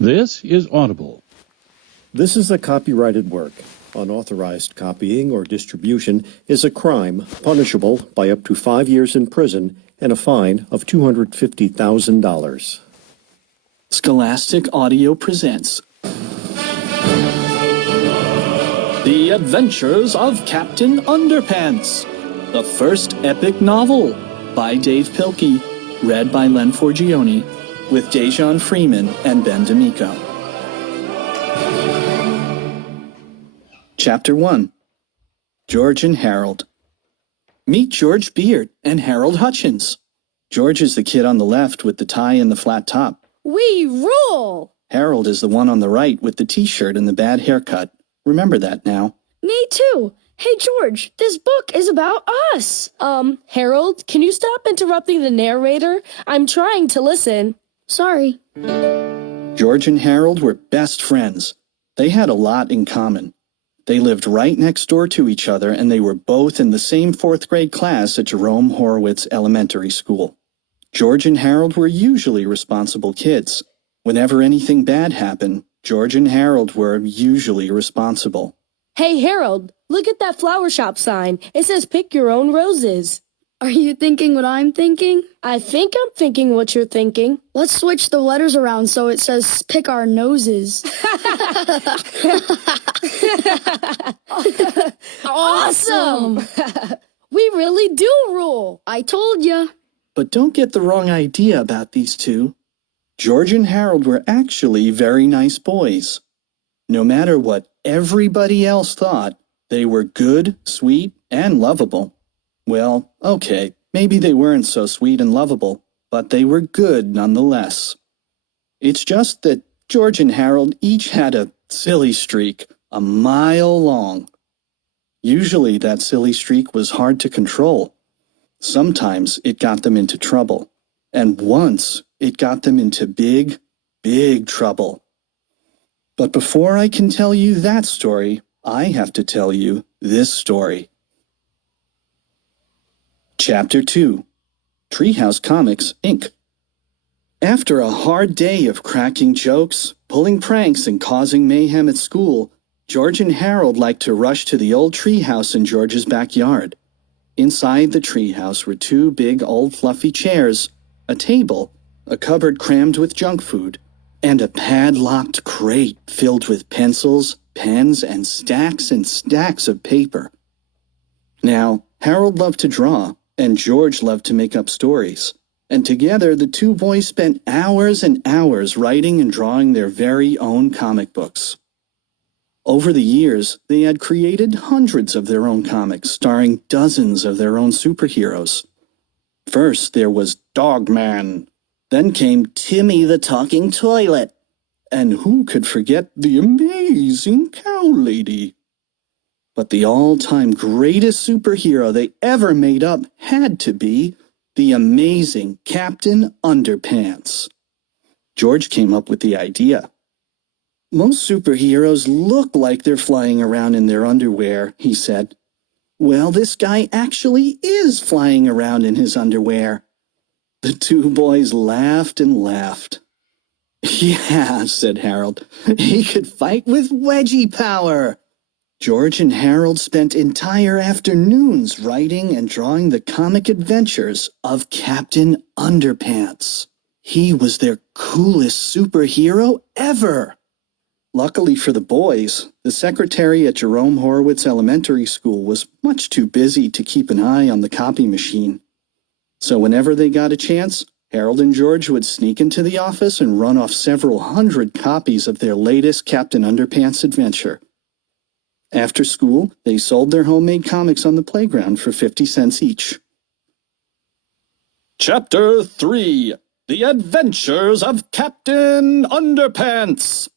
This is Audible. This is a copyrighted work. Unauthorized copying or distribution is a crime punishable by up to 5 years in prison and a fine of $250,000. Scholastic Audio presents The Adventures of Captain Underpants, the first epic novel by Dave Pilkey, read by Len Forgione, with Dejan Freeman and Ben D'Amico. Chapter 1. George and Harold. Meet George Beard and Harold Hutchins. George is the kid on the left with the tie and the flat top. We rule! Harold is the one on the right with the t-shirt and the bad haircut. Remember that now. Me too. Hey, George, this book is about us. Harold, can you stop interrupting the narrator? I'm trying to listen. Sorry. George and Harold were best friends. They had a lot in common. They lived right next door to each other, and they were both in the same fourth grade class at Jerome Horowitz Elementary School. George and Harold were usually responsible kids. Whenever anything bad happened, George and Harold were usually responsible. Hey, Harold, look at that flower shop sign. It says pick your own roses. Are you thinking what I'm thinking? I think I'm thinking what you're thinking. Let's switch the letters around so it says pick our noses. Awesome! We really do rule. I told ya. But don't get the wrong idea about these two. George and Harold were actually very nice boys. No matter what everybody else thought, they were good, sweet, and lovable. Well, okay, maybe they weren't so sweet and lovable, but they were good nonetheless. It's just that George and Harold each had a silly streak a mile long. Usually that silly streak was hard to control. Sometimes it got them into trouble, and once it got them into big, big trouble. But before I can tell you that story, I have to tell you this story. Chapter 2. Treehouse Comics, Inc. After a hard day of cracking jokes, pulling pranks, and causing mayhem at school, George and Harold liked to rush to the old treehouse in George's backyard. Inside the treehouse were two big old fluffy chairs, a table, a cupboard crammed with junk food, and a padlocked crate filled with pencils, pens, and stacks of paper. Now, Harold loved to draw, and George loved to make up stories, and together the two boys spent hours and hours writing and drawing their very own comic books. Over the years, they had created hundreds of their own comics starring dozens of their own superheroes. First, there was Dogman. Then came Timmy the Talking Toilet. And who could forget the amazing Cow Lady? But the all-time greatest superhero they ever made up had to be the amazing Captain Underpants. George came up with the idea. Most superheroes look like they're flying around in their underwear, he said. Well, this guy actually is flying around in his underwear. The two boys laughed and laughed. Yeah, said Harold, he could fight with wedgie power. George and Harold spent entire afternoons writing and drawing the comic adventures of Captain Underpants. He was their coolest superhero ever. Luckily for the boys, the secretary at Jerome Horowitz Elementary School was much too busy to keep an eye on the copy machine. So whenever they got a chance, Harold and George would sneak into the office and run off several hundred copies of their latest Captain Underpants adventure. After school, they sold their homemade comics on the playground for 50 cents each. Chapter 3. The Adventures of Captain Underpants.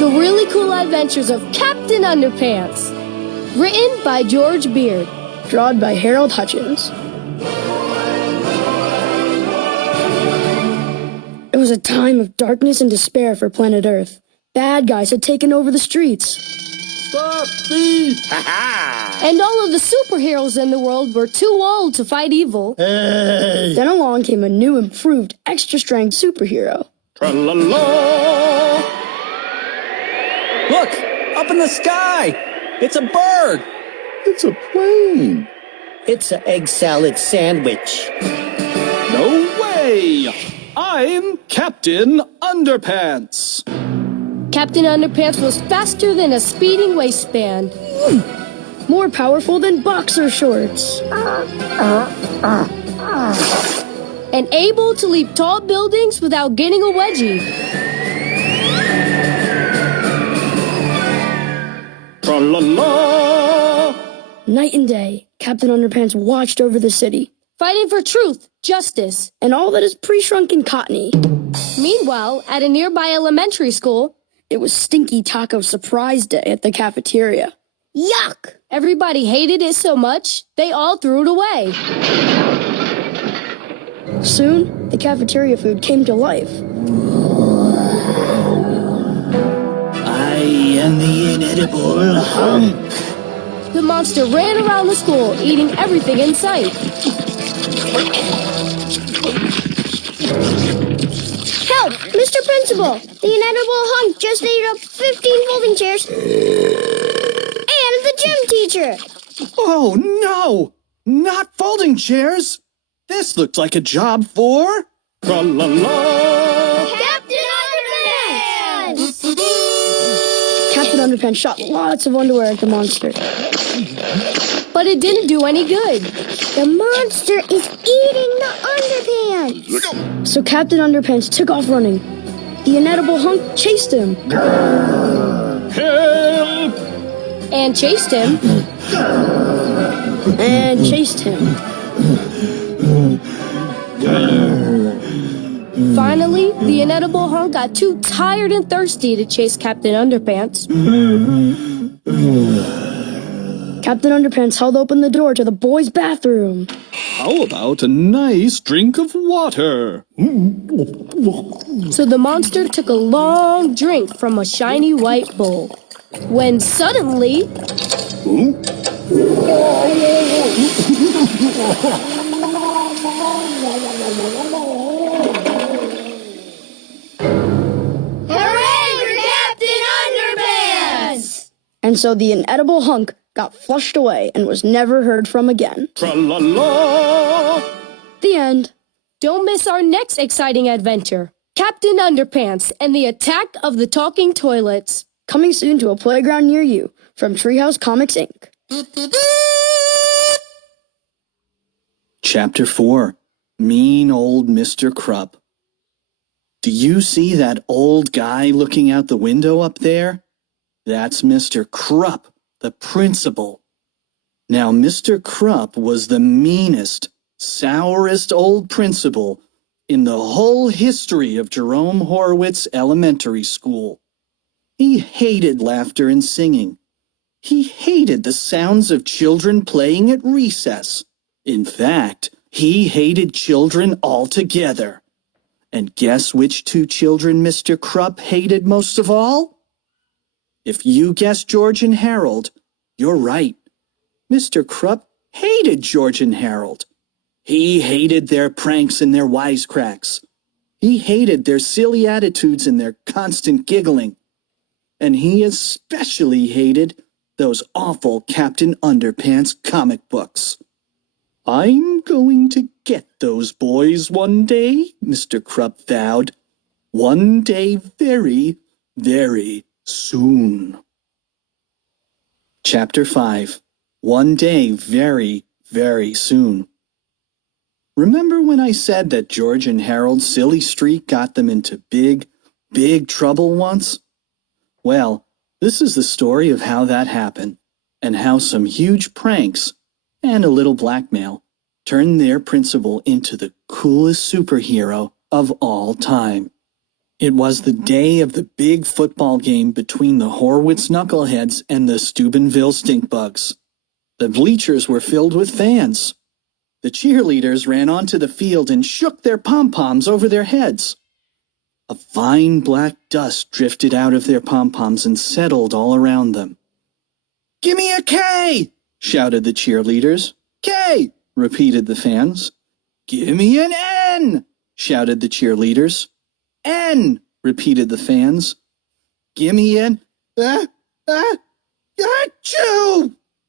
The Really Cool Adventures of Captain Underpants. Written by George Beard. Drawn by Harold Hutchins. It was a time of darkness and despair for planet Earth. Bad guys had taken over the streets. Stop thief! And all of the superheroes in the world were too old to fight evil. Then along came a new, improved, extra-strength superhero. Tra-la-la! Look! Up in the sky! It's a bird! It's a plane! It's an egg salad sandwich. No way! I'm Captain Underpants! Captain Underpants was faster than a speeding waistband. More powerful than boxer shorts. And able to leap tall buildings without getting a wedgie. Tra-la-la! Night and day, Captain Underpants watched over the city Fighting for truth, justice. and all that is pre-shrunken cottony. Meanwhile, at a nearby elementary school, It was Stinky Taco Surprise Day at the cafeteria. yuck! Everybody hated it so much, they all threw it away. Soon, the cafeteria food came to life. I am the inedible hunk. The monster ran around the school, eating everything in sight. Help! Mr. Principal! The inedible hunk just ate up 15 folding chairs and the gym teacher! Oh no! Not folding chairs! This looks like a job for... Tra-la-la! Captain Underpants! Captain Underpants shot lots of underwear at the monster. But it didn't do any good. The monster is eating the underpants! So Captain Underpants took off running. The inedible hunk chased him. Help! And chased him. And chased him. Finally, the inedible hunk got too tired and thirsty to chase Captain Underpants. Captain Underpants held open the door to the boys' bathroom. How about a nice drink of water? So the monster took a long drink from a shiny white bowl. When suddenly, Hooray for Captain Underpants! And so the inedible hunk got flushed away and was never heard from again. Tra-la-la! The end. don't miss our next exciting adventure, Captain Underpants and the Attack of the Talking Toilets. Coming soon to a playground near you from Treehouse Comics, Inc. Chapter 4. Mean Old Mr. Krupp. Do you see that old guy looking out the window up there? That's Mr. Krupp, the principal. Now, Mr. Krupp was the meanest, sourest old principal in the whole history of Jerome Horowitz Elementary School. He hated laughter and singing. He hated the sounds of children playing at recess. In fact, he hated children altogether. And guess which two children Mr. Krupp hated most of all? If you guessed George and Harold, you're right. Mr. Krupp hated George and Harold. He hated their pranks and their wisecracks. He hated their silly attitudes and their constant giggling. And he especially hated those awful Captain Underpants comic books. I'm going to get those boys one day, Mr. Krupp vowed. One day very, very soon. Chapter 5. One day very, very soon. Remember when I said that George and Harold's silly streak got them into big, big trouble once? Well, this is the story of how that happened, and how some huge pranks and a little blackmail turned their principal into the coolest superhero of all time. It was the day of the big football game between the Horwitz Knuckleheads and the Steubenville Stinkbugs. The bleachers were filled with fans. The cheerleaders ran onto the field and shook their pom-poms over their heads. A fine black dust drifted out of their pom-poms and settled all around them. Gimme a K, shouted the cheerleaders. K, repeated the fans. Gimme an N, shouted the cheerleaders. N, repeated the fans. Gimme an achoo,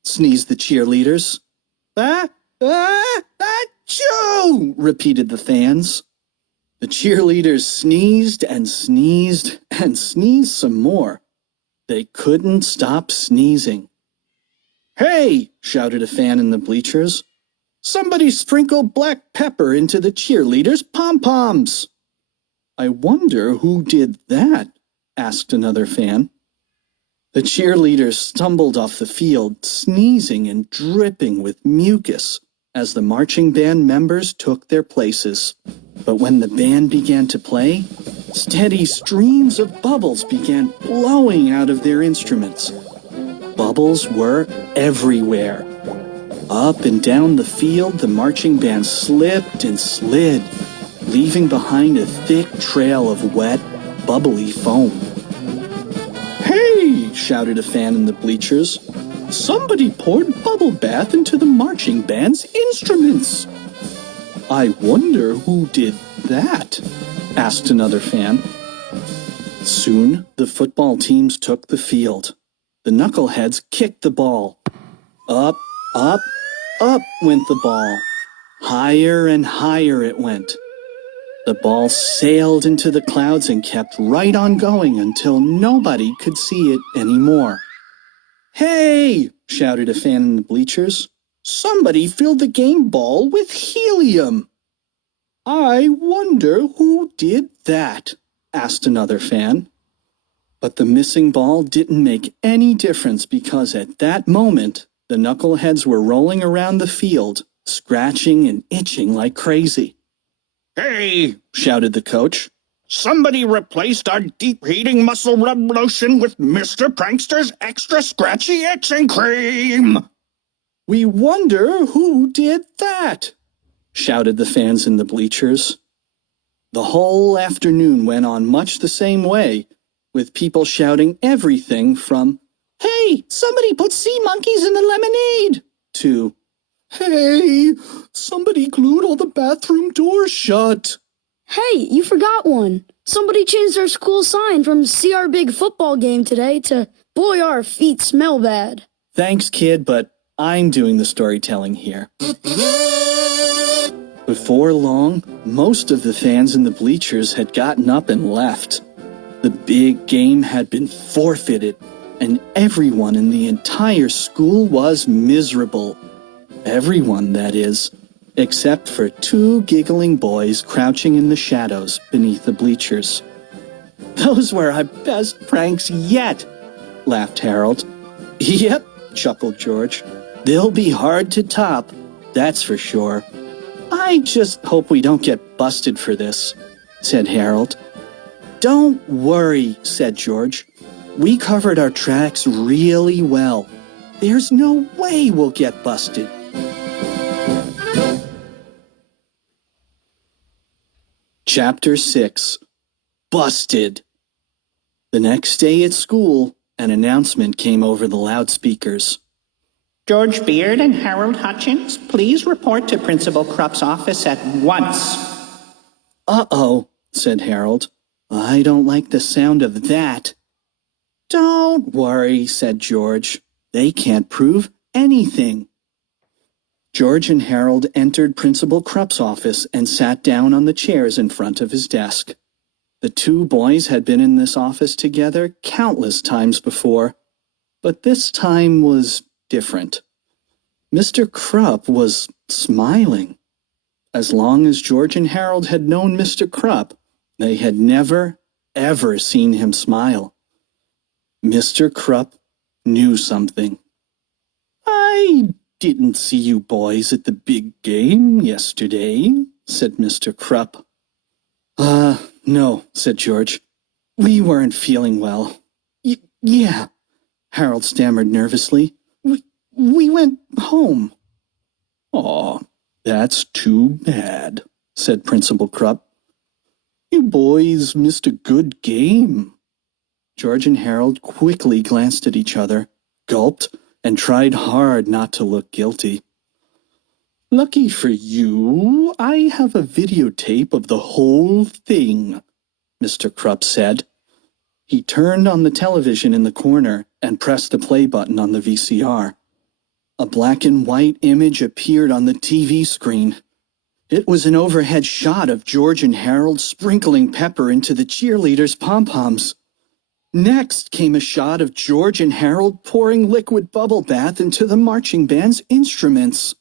sneezed the cheerleaders. Achoo, repeated the fans. The cheerleaders sneezed and sneezed and sneezed some more. They couldn't stop sneezing. Hey, shouted a fan in the bleachers. Somebody sprinkle black pepper into the cheerleaders' pom-poms. I wonder who did that, asked another fan. The cheerleaders stumbled off the field, sneezing and dripping with mucus as the marching band members took their places. But when the band began to play, steady streams of bubbles began blowing out of their instruments. Bubbles were everywhere. Up and down the field, the marching band slipped and slid, leaving behind a thick trail of wet, bubbly foam. Hey, shouted a fan in the bleachers. Somebody poured bubble bath into the marching band's instruments. I wonder who did that, asked another fan. Soon, the football teams took the field. The knuckleheads kicked the ball. Up, up, up went the ball. Higher and higher it went. The ball sailed into the clouds and kept right on going until nobody could see it anymore. Hey, shouted a fan in the bleachers. Somebody filled the game ball with helium. I wonder who did that, asked another fan. But the missing ball didn't make any difference because at that moment, the knuckleheads were rolling around the field, scratching and itching like crazy. Hey, shouted the coach. Somebody replaced our deep-heating muscle rub lotion with Mr. Prankster's extra scratchy itching cream. We wonder who did that, shouted the fans in the bleachers. The whole afternoon went on much the same way, with people shouting everything from, Hey, somebody put sea monkeys in the lemonade, to, Hey, somebody glued all the bathroom doors shut. Hey, you forgot one. Somebody changed their school sign from See Our Big Football Game today to Boy, Our Feet Smell Bad. Thanks, kid, but I'm doing the storytelling here. Before long, most of the fans in the bleachers had gotten up and left. The big game had been forfeited, and everyone in the entire school was miserable. Everyone, that is, except for two giggling boys crouching in the shadows beneath the bleachers. Those were our best pranks yet, laughed Harold. Yep, chuckled George. They'll be hard to top, that's for sure. I just hope we don't get busted for this, said Harold. Don't worry, said George. We covered our tracks really well. There's no way we'll get busted. Chapter 6. Busted. The next day at school, an announcement came over the loudspeakers. George Beard and Harold Hutchins, please report to Principal Krupp's office at once. Uh-oh, said Harold. I don't like the sound of that. Don't worry, said George. They can't prove anything. George and Harold entered Principal Krupp's office and sat down on the chairs in front of his desk. The two boys had been in this office together countless times before, but this time was different. Mr. Krupp was smiling. As long as George and Harold had known Mr. Krupp, they had never, ever seen him smile. Mr. Krupp knew something. I didn't see you boys at the big game yesterday, said Mr. Krupp. No, said George. We weren't feeling well. Yeah, Harold stammered nervously. We went home. Aw, that's too bad, said Principal Krupp. You boys missed a good game. George and Harold quickly glanced at each other, gulped, and tried hard not to look guilty. Lucky for you, I have a videotape of the whole thing, Mr. Krupp said. He turned on the television in the corner and pressed the play button on the VCR. A black and white image appeared on the TV screen. It was an overhead shot of George and Harold sprinkling pepper into the cheerleaders' pom-poms. Next came a shot of George and Harold pouring liquid bubble bath into the marching band's instruments.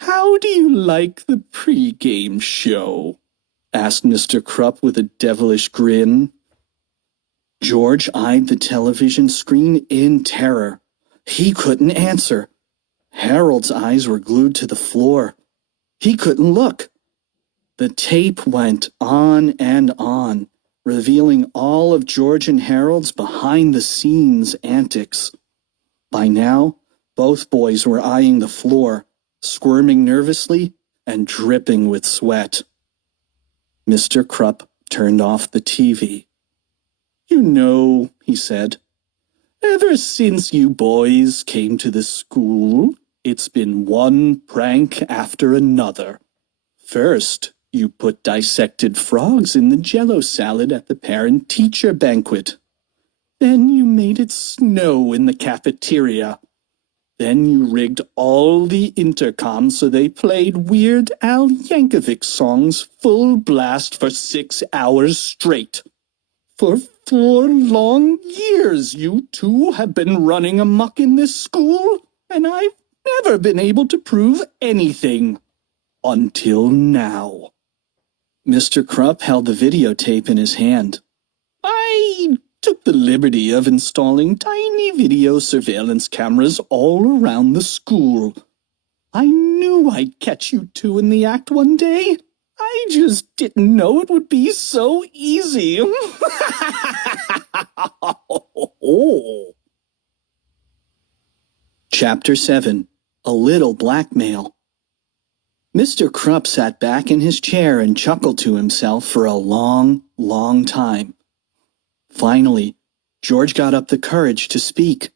"How do you like the pre-game show?" asked Mr. Krupp with a devilish grin. George eyed the television screen in terror. He couldn't answer. Harold's eyes were glued to the floor. He couldn't look. The tape went on and on, revealing all of George and Harold's behind-the-scenes antics. By now, both boys were eyeing the floor, squirming nervously and dripping with sweat. Mr. Krupp turned off the TV. "You know," he said, "ever since you boys came to this school, it's been one prank after another. First, you put dissected frogs in the Jell-O salad at the parent-teacher banquet. Then you made it snow in the cafeteria. Then you rigged all the intercoms so they played Weird Al Yankovic songs full blast for 6 hours straight. For 4 long years you two have been running amok in this school, and I've never been able to prove anything. Until now." Mr. Krupp held the videotape in his hand. "I took the liberty of installing tiny video surveillance cameras all around the school. I knew I'd catch you two in the act one day. I just didn't know it would be so easy." Chapter 7. A Little Blackmail. Mr. Krupp sat back in his chair and chuckled to himself for a long, long time. Finally, George got up the courage to speak.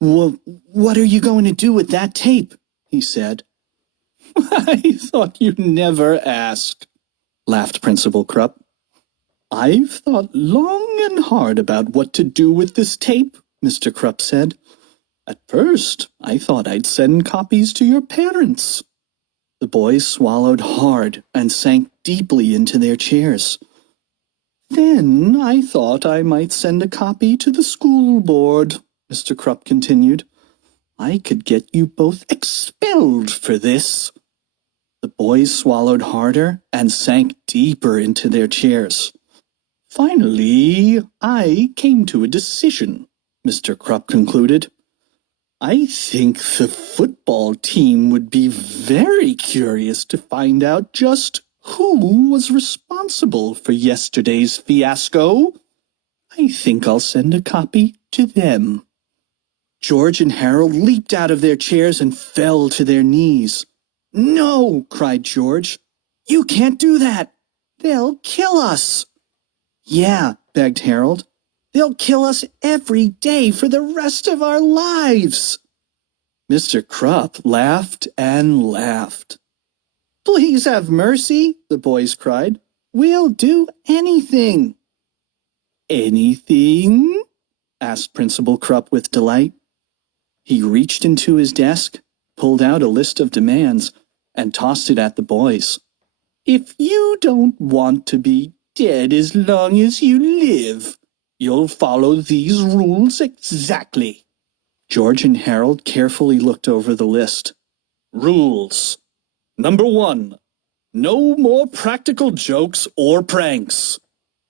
"Well, what are you going to do with that tape?" he said. "I thought you'd never ask," laughed Principal Krupp. "I've thought long and hard about what to do with this tape," Mr. Krupp said. "At first, I thought I'd send copies to your parents." The boys swallowed hard and sank deeply into their chairs. "Then I thought I might send a copy to the school board," Mr. Krupp continued. "I could get you both expelled for this." The boys swallowed harder and sank deeper into their chairs. "Finally, I came to a decision," Mr. Krupp concluded. "I think the football team would be very curious to find out just who was responsible for yesterday's fiasco. I think I'll send a copy to them." George and Harold leaped out of their chairs and fell to their knees. "No!" cried George. "You can't do that! They'll kill us!" "Yeah," begged Harold. "They'll kill us every day for the rest of our lives." Mr. Krupp laughed and laughed. "Please have mercy," the boys cried. "We'll do anything." "Anything?" asked Principal Krupp with delight. He reached into his desk, pulled out a list of demands, and tossed it at the boys. "If you don't want to be dead as long as you live, you'll follow these rules exactly." George and Harold carefully looked over the list. "Rules. Number 1, no more practical jokes or pranks.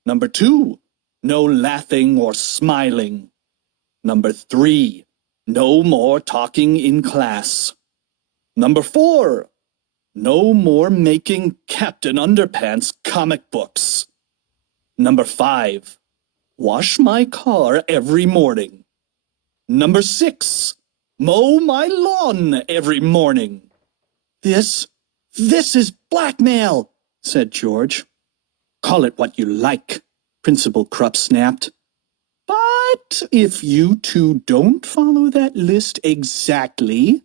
Number 2, no laughing or smiling. Number 3, no more talking in class. Number 4, no more making Captain Underpants comic books. Number 5, wash my car every morning. Number 6, mow my lawn every morning." This is blackmail," said George. "Call it what you like," Principal Krupp snapped. "But But if you two don't follow that list exactly,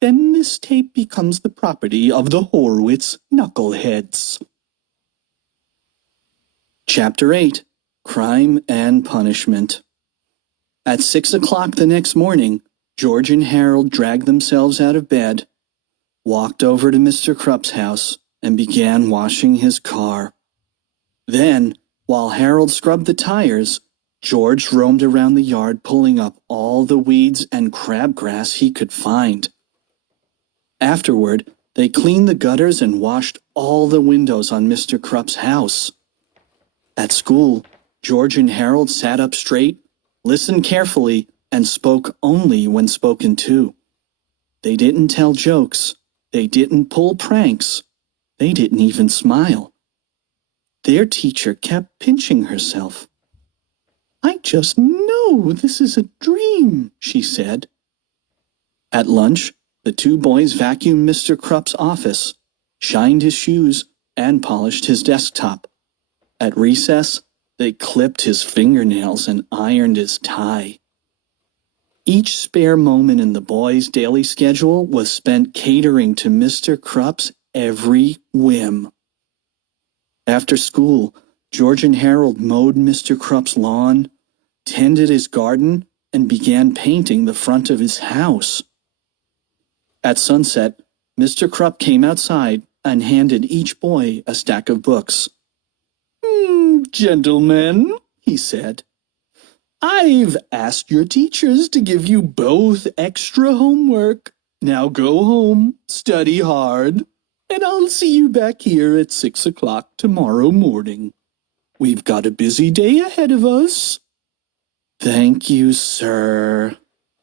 then this tape becomes the property of the Horwitz knuckleheads. Chapter 8, Crime and Punishment. At 6 o'clock the next morning, George and Harold dragged themselves out of bed, walked over to Mr. Krupp's house, and began washing his car. Then, while Harold scrubbed the tires, George roamed around the yard pulling up all the weeds and crabgrass he could find. Afterward, they cleaned the gutters and washed all the windows on Mr. Krupp's house. At school, George and Harold sat up straight, listened carefully, and spoke only when spoken to. They didn't tell jokes. They didn't pull pranks. They didn't even smile. Their teacher kept pinching herself. "I just know this is a dream," she said. At lunch, the two boys vacuumed Mr. Krupp's office, shined his shoes, and polished his desktop. At recess, they clipped his fingernails and ironed his tie. Each spare moment in the boys' daily schedule was spent catering to Mr. Krupp's every whim. After school, George and Harold mowed Mr. Krupp's lawn, tended his garden, and began painting the front of his house. At sunset, Mr. Krupp came outside and handed each boy a stack of books. "Gentlemen," he said, "I've asked your teachers to give you both extra homework. Now go home, study hard, and I'll see you back here at 6 o'clock tomorrow morning. We've got a busy day ahead of us." "Thank you, sir,"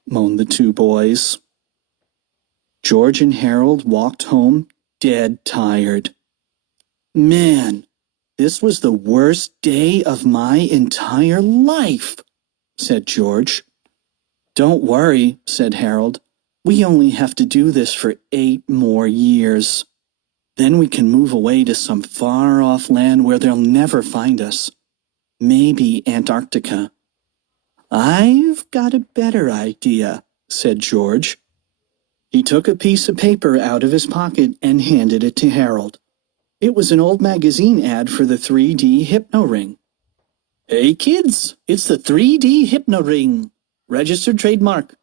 moaned the two boys. George and Harold walked home dead tired. "Man, this was the worst day of my entire life," said George. "Don't worry," said Harold. "We only have to do this for 8 more years. Then we can move away to some far-off land where they'll never find us. Maybe Antarctica." "I've got a better idea," said George. He took a piece of paper out of his pocket and handed it to Harold. It was an old magazine ad for the 3D Hypno Ring. "Hey kids, it's the 3D Hypno Ring. Registered trademark.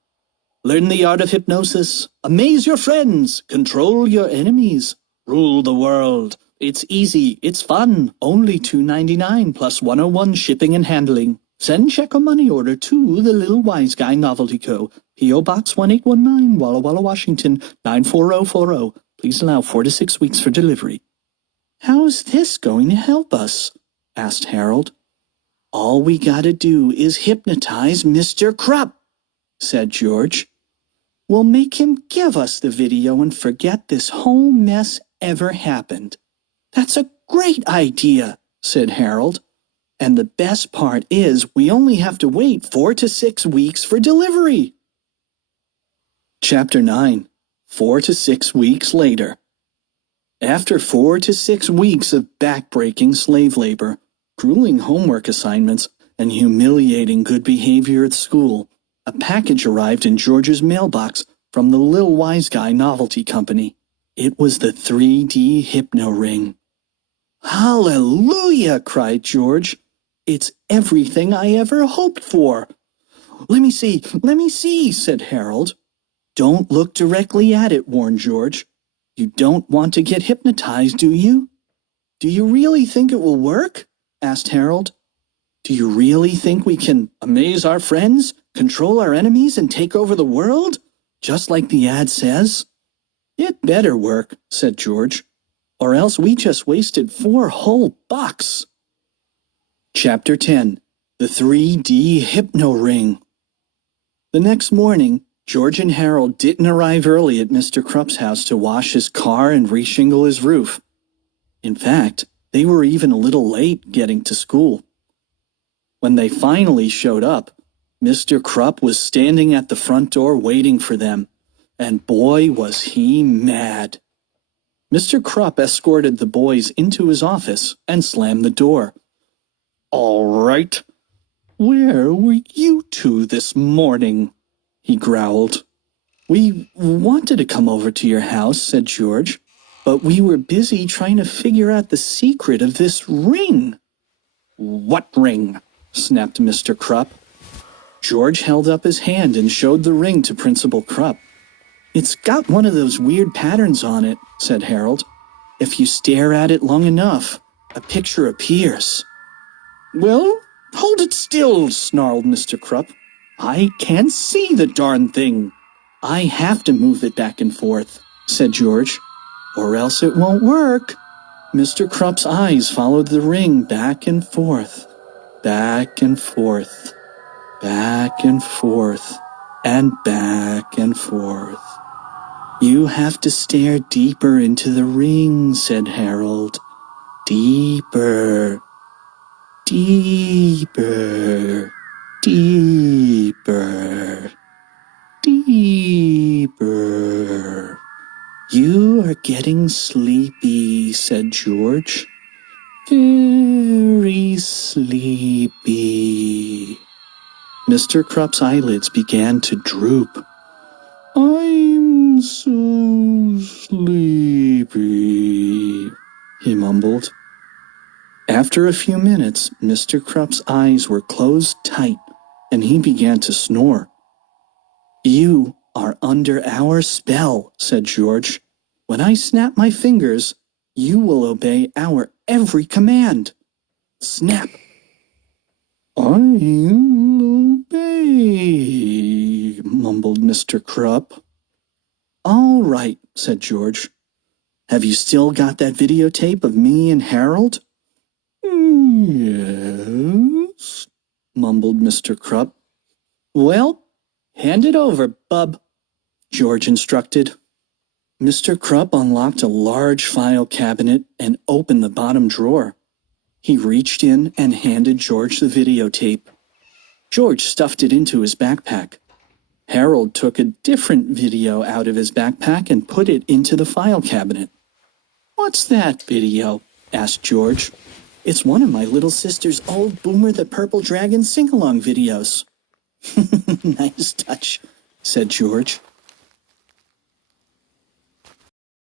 Learn the art of hypnosis. Amaze your friends. Control your enemies. Rule the world. It's easy. It's fun. Only $2.99 plus 101 shipping and handling. Send check or money order to the Little Wise Guy Novelty Co. P.O. Box 1819, Walla Walla, Washington, 94040. Please allow 4 to 6 weeks for delivery." "How's this going to help us?" asked Harold. "All we gotta do is hypnotize Mr. Krupp," said George. "We'll make him give us the video and forget this whole mess ever happened." "That's a great idea," said Harold. "And the best part is we only have to wait 4 to 6 weeks for delivery." Chapter 9, 4 to 6 weeks later. After 4 to 6 weeks of backbreaking slave labor, grueling homework assignments, and humiliating good behavior at school, a package arrived in George's mailbox from the Little Wise Guy Novelty Company. It was the 3D Hypno Ring. "Hallelujah!" cried George. "It's everything I ever hoped for." Let me see, said Harold. "Don't look directly at it," warned George. "You don't want to get hypnotized, do you?" "Do you really think it will work?" asked Harold. "Do you really think we can amaze our friends, control our enemies, and take over the world, just like the ad says?" "It better work," said George, "or else we just wasted 4 whole bucks." Chapter 10, The 3D Hypno Ring. The next morning, George and Harold didn't arrive early at Mr. Krupp's house to wash his car and reshingle his roof. In fact, they were even a little late getting to school. When they finally showed up, Mr. Krupp was standing at the front door waiting for them, and boy was he mad. Mr. Krupp escorted the boys into his office and slammed the door. "All right. Where were you two this morning? He growled. We wanted to come over to your house, said George, but we were busy trying to figure out the secret of this ring. What ring? Snapped Mr. Krupp. George held up his hand and showed the ring to Principal Krupp. It's got one of those weird patterns on it, said Harold. If you stare at it long enough, a picture appears. Well, hold it still, snarled Mr. Krupp. I can't see the darn thing. I have to move it back and forth, said George, or else it won't work. Mr. Krupp's eyes followed the ring back and forth, back and forth, back and forth, and back and forth. You have to stare deeper into the ring, said Harold. Deeper, deeper, deeper, deeper. You are getting sleepy, said George. Very sleepy. Mr. Krupp's eyelids began to droop. I'm so sleepy, he mumbled. After a few minutes, Mr. Krupp's eyes were closed tight, and he began to snore. You are under our spell, said George. When I snap my fingers, you will obey our every command. Snap. I'll obey, mumbled Mr. Krupp. All right, said George. Have you still got that videotape of me and Harold? Yes, mumbled Mr. Krupp. Well, hand it over, bub, George instructed. Mr. Krupp unlocked a large file cabinet and opened the bottom drawer. He reached in and handed George the videotape. George stuffed it into his backpack. Harold took a different video out of his backpack and put it into the file cabinet. What's that video? Asked George. It's one of my little sister's old Boomer the Purple Dragon sing-along videos. Nice touch, said George.